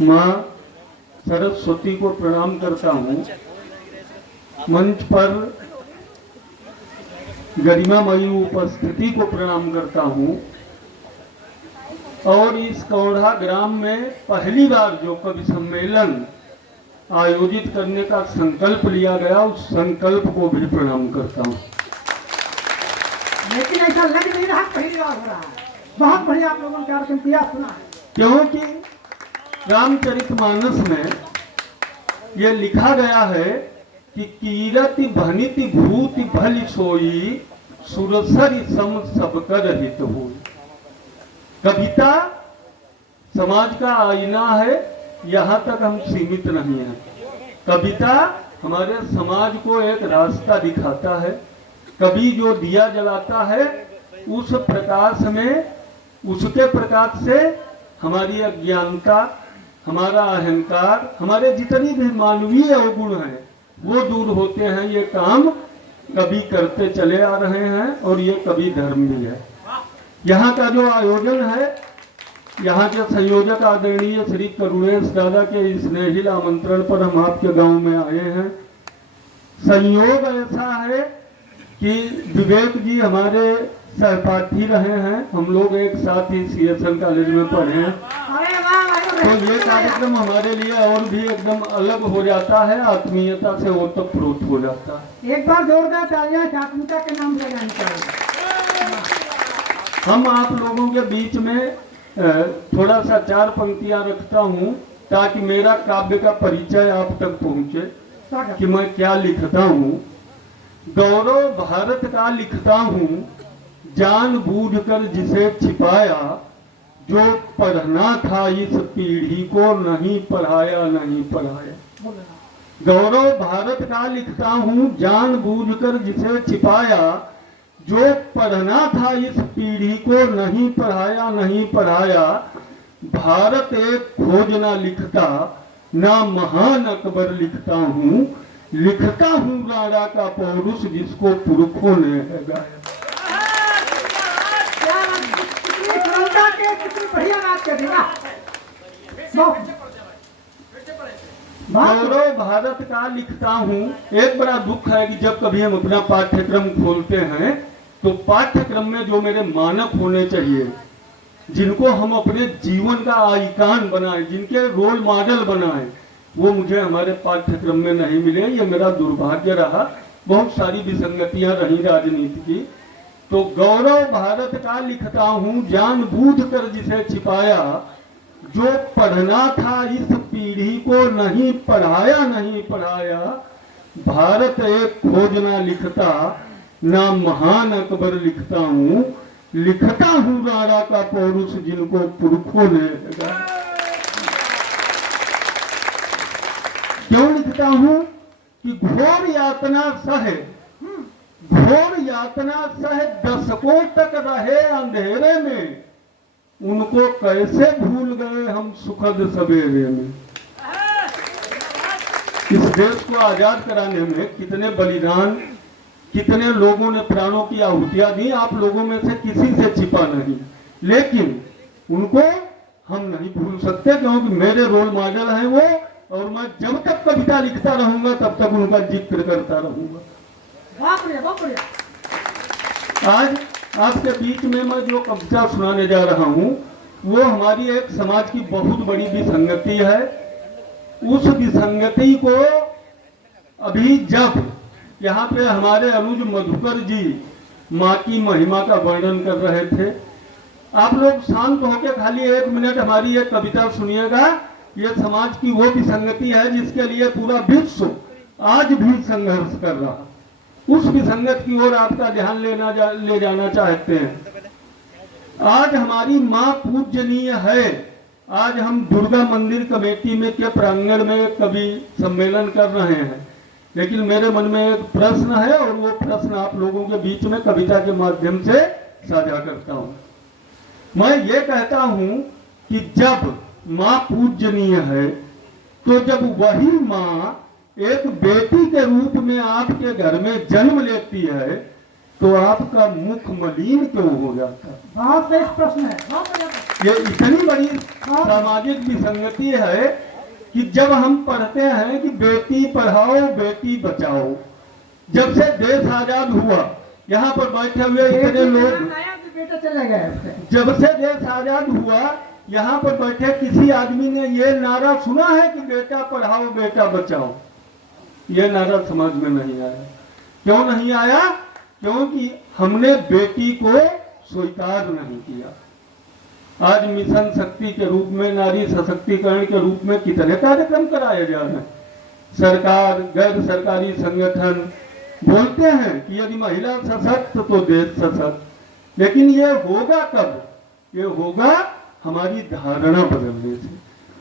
माँ सरस्वती को प्रणाम करता हूँ। मंच पर गरिमामयी उपस्थिति को प्रणाम करता हूँ। और इस कौढ़ा ग्राम में पहली बार जो कवि सम्मेलन आयोजित करने का संकल्प लिया गया, उस संकल्प को भी प्रणाम करता हूँ। लेकिन ऐसा लग नहीं रहा पहली बार हो रहा है। बहुत बढ़िया आप लोगों ने कार्यक्रम किया, सुना। क्योंकि रामचरितमानस में यह लिखा गया है कि कीरति भनिति भूति भली सोई, सुरसरि सम सब कर हित होई। कविता समाज का आईना है, यहाँ तक हम सीमित नहीं हैं। कविता हमारे समाज को एक रास्ता दिखाता है। कवि जो दिया जलाता है, उस प्रकाश में, उसके प्रकाश से हमारी अज्ञानता, हमारा अहंकार, हमारे जितनी भी मानवीय अवगुण हैं वो दूर होते हैं। ये काम कवि करते चले आ रहे हैं और ये कवि धर्म भी है। यहाँ का जो आयोजन है, यहाँ के संयोजक आदरणीय श्री करुणेश दादा के स्नेहिल आमंत्रण पर हम आपके गांव में आए हैं। संयोग ऐसा है कि विवेक जी हमारे सहपाठी रहे हैं, हम लोग एक साथ ही CSN कॉलेज में पढ़े हैं। तो ये कार्यक्रम हमारे लिए और भी एकदम अलग हो जाता है, आत्मीयता से ओतप्रोत हो जाता है। एक बार जोरदार तालियां आत्मीयता के नाम से लगानी चाहिए। हम आप लोगों के बीच में थोड़ा सा 4 पंक्तियां रखता हूँ ताकि मेरा काव्य का परिचय आप तक पहुँचे कि मैं क्या लिखता हूँ। गौरव भारत का लिखता हूँ, जानबूझकर जिसे छिपाया, जो पढ़ना था इस पीढ़ी को नहीं पढ़ाया नहीं पढ़ाया। गौरव भारत का लिखता हूँ, जानबूझकर जिसे छिपाया, जो पढ़ना था इस पीढ़ी को नहीं पढ़ाया नहीं पढ़ाया। भारत एक खोज ना लिखता, ना महान अकबर लिखता हूँ, लिखता हूँ राणा का पौरुष जिसको पुरखों ने है गाया। गौरव भारत का लिखता हूँ। एक बड़ा दुख है कि जब कभी हम अपना पाठ्यक्रम खोलते हैं तो पाठ्यक्रम में जो मेरे मानक होने चाहिए, जिनको हम अपने जीवन का आइकॉन बनाएं, जिनके रोल मॉडल बनाएं, वो मुझे हमारे पाठ्यक्रम में नहीं मिले। ये मेरा दुर्भाग्य रहा। बहुत सारी विसंगतियां रही राजनीति की। तो गौरव भारत का लिखता हूँ, जानबूझकर जिसे छिपाया, जो पढ़ना था इस पीढ़ी को नहीं पढ़ाया नहीं पढ़ाया। भारत एक खोज ना लिखता, ना महान अकबर लिखता हूँ, लिखता हूँ राणा का पौरुष जिनको पुरखों ने लगाया। क्यों लिखता हूँ कि घोर यातना सहे, घोर यातना सहे दशकों तक रहे अंधेरे में, उनको कैसे भूल गए हम सुखद सवेरे में। इस देश को आजाद कराने में कितने बलिदान, कितने लोगों ने प्राणों की आहुतियां दी, आप लोगों में से किसी से छिपा नहीं, लेकिन उनको हम नहीं भूल सकते क्योंकि मेरे रोल मॉडल हैं वो, और मैं जब तक कविता लिखता रहूंगा तब तक उनका जिक्र करता रहूंगा। आज आपके बीच में मैं जो कविता सुनाने जा रहा हूँ वो हमारी एक समाज की बहुत बड़ी विसंगति है। उस विसंगति को अभी जब यहाँ पे हमारे अनुज मधुकर जी माँ की महिमा का वर्णन कर रहे थे, आप लोग शांत होकर खाली 1 मिनट हमारी एक कविता सुनिएगा। ये समाज की वो विसंगति है जिसके लिए पूरा विश्व आज भी संघर्ष कर रहा। उस विसंगत की ओर आपका ध्यान ले जाना चाहते हैं। आज हमारी माँ पूजनीय है। आज हम दुर्गा मंदिर कमेटी में के प्रांगण में कवि सम्मेलन कर रहे हैं, लेकिन मेरे मन में एक प्रश्न है और वो प्रश्न आप लोगों के बीच में कविता के माध्यम से साझा करता हूँ। मैं ये कहता हूँ कि जब माँ पूजनीय है तो जब वही माँ एक बेटी के रूप में आपके घर में जन्म लेती है तो आपका मुख मलिन क्यों हो जाता? बहुत सही प्रश्न है, बहुत बढ़िया प्रश्न। ये इतनी बड़ी सामाजिक विसंगति है कि जब हम पढ़ते हैं कि बेटी पढ़ाओ बेटी बचाओ, जब से देश आजाद हुआ, यहाँ पर बैठे हुए इतने लोग, नया बेटा चले गए उससे। जब से देश आजाद हुआ यहाँ पर बैठे किसी आदमी ने ये नारा सुना है कि बेटा पढ़ाओ बेटा बचाओ? ये नारा समझ में नहीं आया। क्यों नहीं आया? क्योंकि हमने बेटी को स्वीकार नहीं किया। आज मिशन शक्ति के रूप में, नारी सशक्तिकरण के रूप में कितने कार्यक्रम कराए जा रहे हैं। सरकार, गैर सरकारी संगठन बोलते हैं कि यदि महिला सशक्त तो देश सशक्त, लेकिन ये होगा कब? ये होगा हमारी धारणा बदलने से।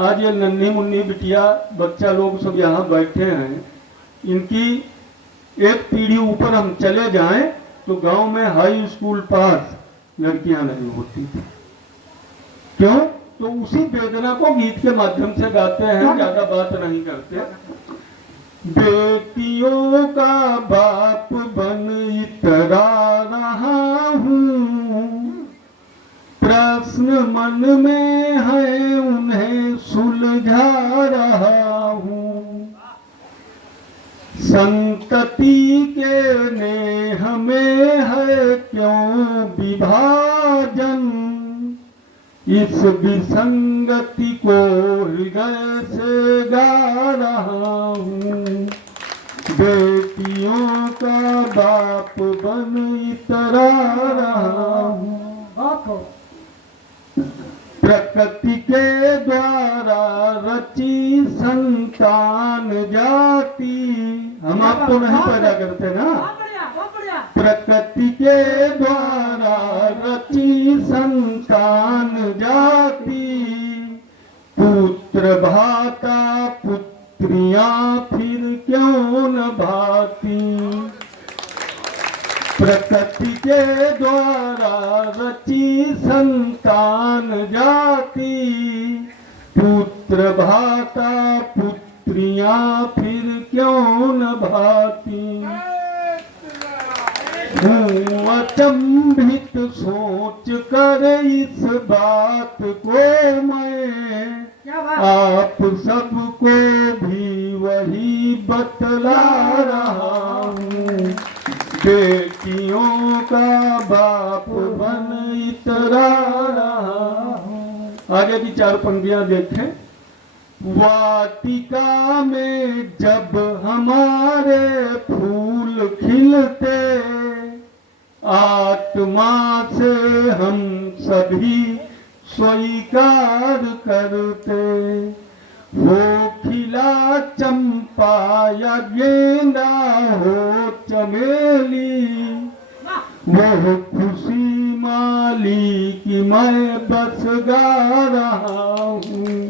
आज ये नन्ही मुन्नी बिटिया बच्चा लोग सब यहाँ बैठे हैं, इनकी एक पीढ़ी ऊपर हम चले जाएं तो गांव में हाई स्कूल पास लड़कियां नहीं होती थी। क्यों? तो उसी वेदना को गीत के माध्यम से गाते हैं, ज्यादा बात नहीं करते। बेटियों का बाप बन इतरा रहा हूँ, प्रश्न मन में है उन्हें सुलझा रहा हूँ। संतति के नेह में है क्यों विभाजन, इस विसंगति को हृदय से गा रहा हूँ। बेटियों का बाप बन इतरा रहा हूँ। प्रकृति के द्वारा रची संतान जाति, हम आपको नहीं पैदा करते ना। प्रकृति के द्वारा रची संतान जाति, पुत्र भाता पुत्रियां फिर क्यों न भाती। प्रकृति के द्वारा रची संतान जाति, पुत्र भाता पुत्रियां फिर क्यों न भाती। हूँ अचंभित सोच कर इस बात को मैं, आप सबको भी वही बतला रहा हूँ। बेटियों का बाप बन इतरा रहा हूँ। आगे की चार पंक्तियां देखें। वाटिका में जब हमारे फूल खिलते, आत्मा से हम सभी स्वीकार करते। वो खिला चंपा या गेंदा हो चमेली, वो खुशी माली की मैं बस गा रहा हूँ।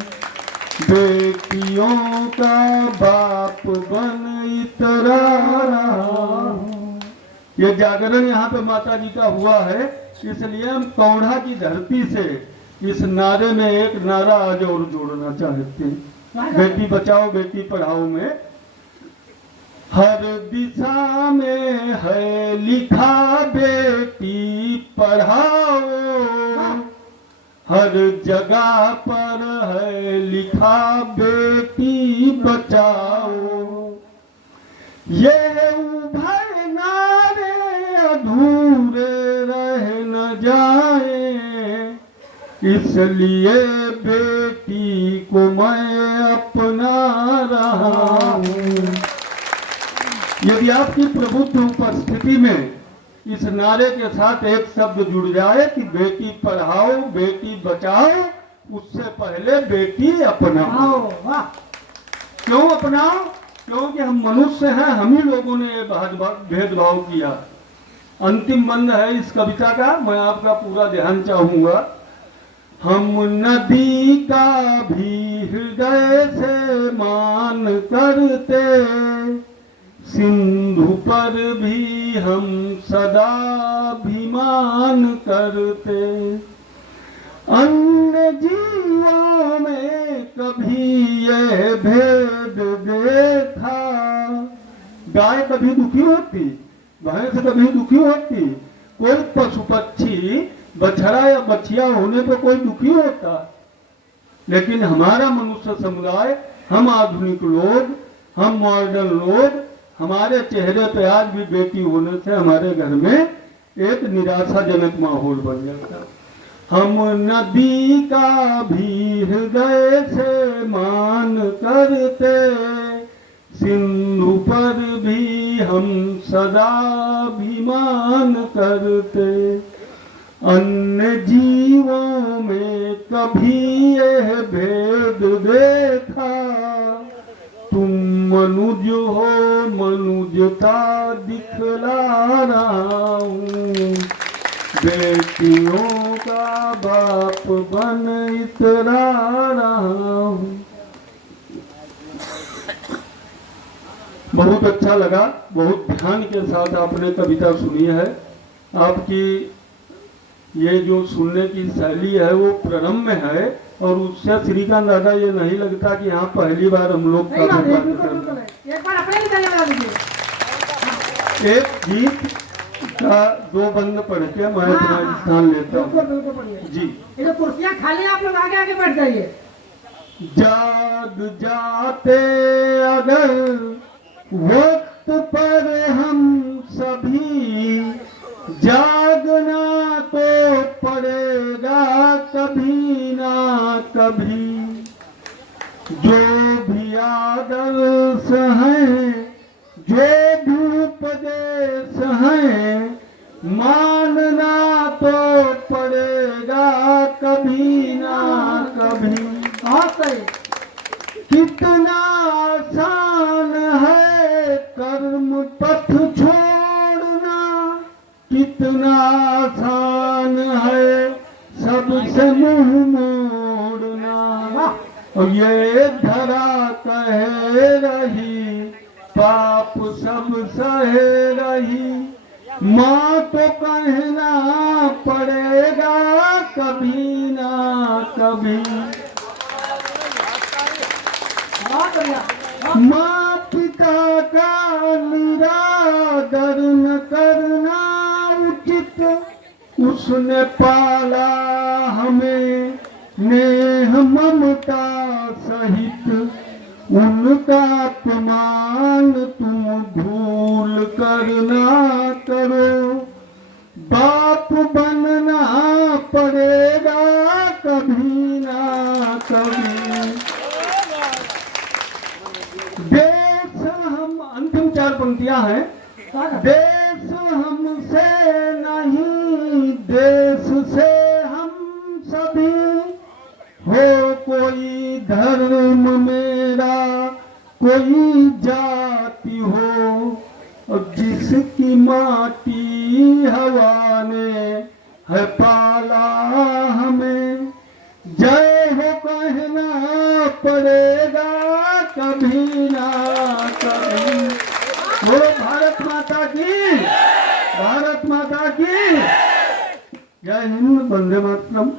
बेटियों का बाप बन इतरा रहा हूँ। ये जागरण यहाँ पे माता जी का हुआ है, इसलिए हम कौड़ा की धरती से इस नारे में एक नारा आज और जोड़ना चाहते हैं। बेटी बचाओ बेटी पढ़ाओ में हर दिशा में है लिखा बेटी पढ़ाओ, हर जगह पर है लिखा बेटी बचाओ। ये उभय नारे अधूरे रह न जाए, इसलिए बेटी को मैं अपना रहा हूँ। यदि आपकी प्रबुद्ध उपस्थिति में इस नारे के साथ एक शब्द जुड़ जाए कि बेटी पढ़ाओ बेटी बचाओ, उससे पहले बेटी अपनाओ। क्यों अपनाओ? क्योंकि हम मनुष्य हैं, हम ही लोगों ने ये भेदभाव किया। अंतिम बंद है इस कविता का, मैं आपका पूरा ध्यान चाहूंगा। हम नदी का भी हृदय से मान करते, सिंधु पर भी हम सदा अभिमान करते। अन्य जीवों में कभी यह भेद देखा, गाय कभी दुखी होती भैंस कभी दुखी होती? कोई पशु पक्षी बछड़ा या बछिया होने पर कोई दुखी होता? लेकिन हमारा मनुष्य समुदाय, हम आधुनिक लोग, हम मॉडर्न लोग, हमारे चेहरे पे आज भी बेटी होने से हमारे घर में एक निराशाजनक माहौल बन जाता। हम नदी का भी हृदय से मान करते, सिंधु पर भी हम सदा अभिमान करते। अन्य जीवों में कभी यह भेद देखा, तुम मनुज हो मनुजता दिखला रहा हूँ, बेटियों का बाप बन इतरा रहा हूँ। बहुत अच्छा लगा, बहुत ध्यान के साथ आपने कविता सुनी है। आपकी ये जो सुनने की शैली है वो प्रारंभ में है, और उससे श्रीकांत दादा ये नहीं लगता कि यहाँ पहली बार हम लोग सही बात है, बिल्कुल बिल्कुल है। एक बार अपने भी धन्यवाद दीजिए। एक गीत का दो बंद पढ़ के मैं अपना स्थान लेता बिल्कुल हूँ। बिल्कुल पढ़िए जी। ये जो कुर्सियां खाली हैं, आप लोग आगे आगे बैठ जाइए। जाग जाते अगर वक्त पर हम सभी, जागना तो पड़ेगा कभी ना कभी। जो भी आदर्श हैं, जो भी उपदेश हैं, मानना तो पड़ेगा कभी ना कभी। बहुत सही। कितना आसान है कर्म पथ छोड़ना, कितना आसान है सबसे मुंह मोड़ना। और ये धरा कह रही, पाप सब सह रही, माँ तो कहना पड़ेगा कभी ना कभी। बहुत बढ़िया। माँ पिता का निरादर न करना उचित, उसने पाला हमें नेह ममता सहित, उनका अपमान तुम भूल कर ना करो। बाप बनना पड़ेगा कभी ना कभी। देश हम, अंतिम चार पंक्तियां हैं। देश हमसे नहीं, देश से हम सभी, हो कोई धर्म मेरा, कोई जाति हो, और जिसकी माटी हवा ने है पाला हमें, जय हो कहना पड़ेगा कभी ना कभी। बोलो भारत माता की, भारत माता की जय हिंद, वंदे मातरम।